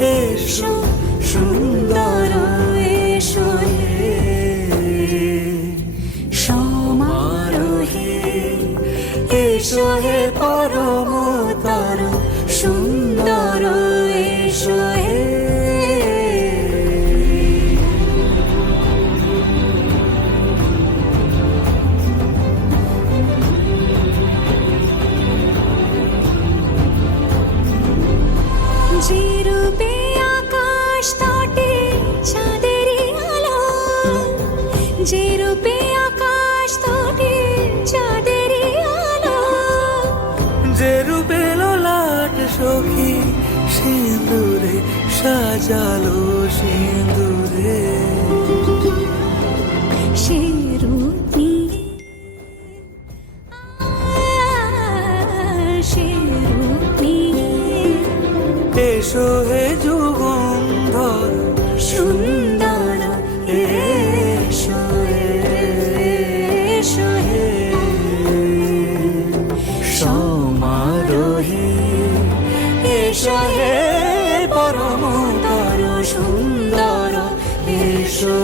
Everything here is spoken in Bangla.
এসো সুন্দর এসো হে সমারোহে এসো হে পরমতর সুন্দর এসো যে রূপে আকাশ তটে চাঁদেরই আলো। যে রূপে লাট সখী সিঁদুরে সাজালো সিঁদুরে এসো হে যুগন্ধর সমারোহে এসো হে পরমতর সুন্দর এসো।